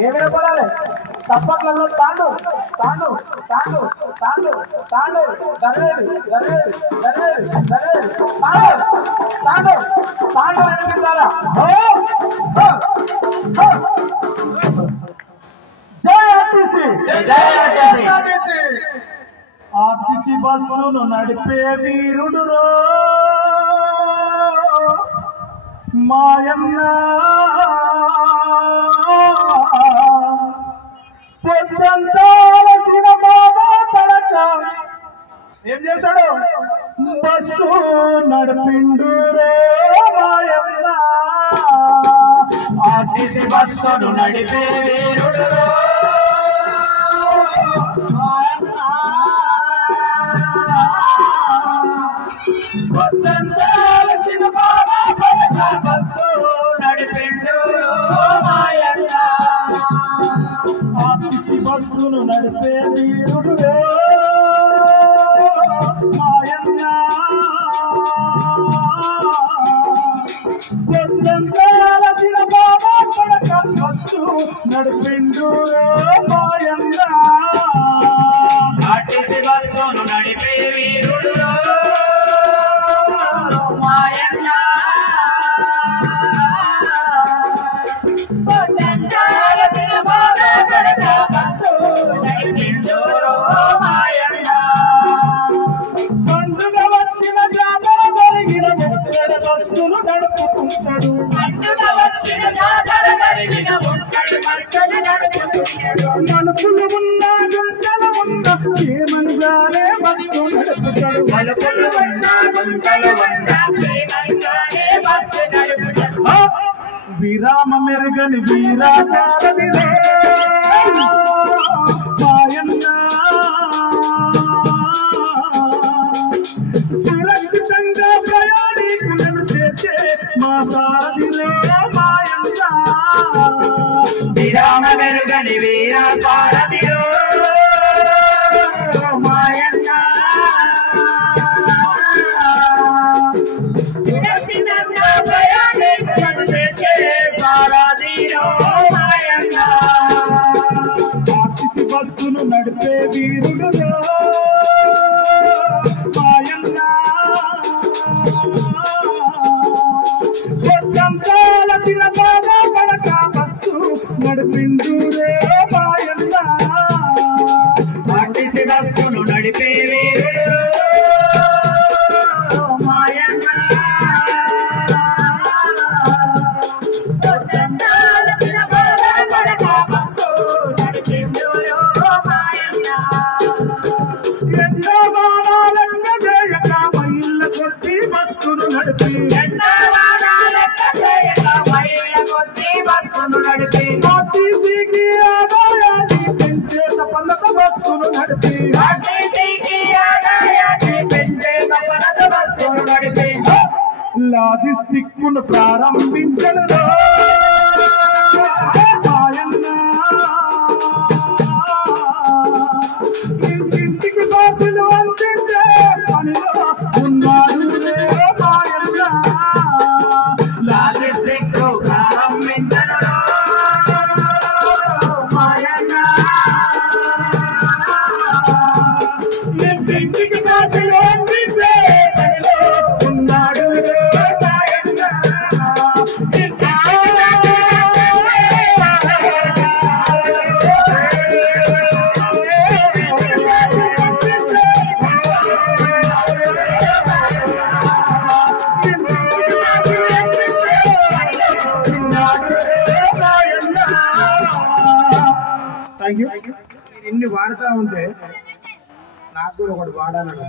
ఏమైనా పడాలి చప్పట్లలో తాండు తాండు తాండు తాండు తాండు దర్వేది దర్వేది దర్వేది దర్వేది తాండు తాండు తాండు అనిపించాలా జై ఆర్టీసీ జై ఆర్టీసీ ఆర్టీసీ బస్సును నడిపే వీరుడు మాయన్న పొద్దంతాలసిన బాబా పడక ఏం చేశాడు బస్సు నడిపిండు మాయన్న ఆర్టీసీ బస్సును నడిపే వీరుడు పొద్దంతాలసిన బాబా పడక బస్సు నడిపిండు మాయన్న ఆర్టీసీ బస్సును నడిపే వీరుడు మాయన్న పొద్దంతాలసిన బాబా పడక బస్సు నడిపిండు మాయన్న ఆర్టీసీ బస్సును నడిపే వీరుడు మాయన్న పొద్దంతాలసిన బాబా పడక బస్సు నడిపిండు మాయన్న పండుగ వచ్చిన జాతర జరిగిన ముక్కడ బస్సులు నడుపుకుంటాడు పండుగ వచ్చిన జాతర జరిగిన ముక్కడి బస్సులు నడుపుకుంటాడు మనుషులు ఉన్న గంటలు ఉన్న ఏమనగానే బస్సు నడుపుతాడు మలుపులు ఉన్న గుంటలు ఉన్న శ్రీమంతానే బస్సు నడుపుతాడు విరామ మెరుగని వీరాసారథి మాయన్న సురక్షితంగా ప్రయాణికులను చేసే మా సారథిలో మాయన్న విరామ మెరుగని వీర సారథిలో మాయన్న సురక్షితంగా ప్రయాణికులను చేసే సారథిలో మాయన్న ఆర్టీసీ బస్సును నడిపే వీరుడు మాయన్న పొద్దంతాలసిన బాబా పడక బస్సు నడిపిండు మాయన్న ఆర్టీసీ బస్సును నడిపే వీరుడు మాయన్న పొద్దంతాలసిన బాబా పడక బస్సు నడిపిండు మాయన్న ఎన్నో బాణాలెన్న చేయక మైళ్ళ కొట్టి బస్సును నడిపి బస్సును నడిపి ఆర్టీసీకి ఆదాయాన్ని పెంచే తపనత బస్సును నడిపి ఆర్టీసీకి ఆదాయాన్ని పెంచే తపనత బస్సును నడిపి లాజిస్టిక్ ను ప్రారంభించను మాయన్న ఇంటింటికి బస్సులు అందించే పనిలో ఉన్నాడు మాయన్న లాజిస్టిక్స్ ప్రారంభించను మాయన్న ఇంటింటికి బస్సులు అందించే పనిలో ఉన్నాడు మాయన్న థ్యాంక్ యూ. ఇన్ని వాడుతూ ఉంటే నాకు కూడా ఒకటి వాడాలని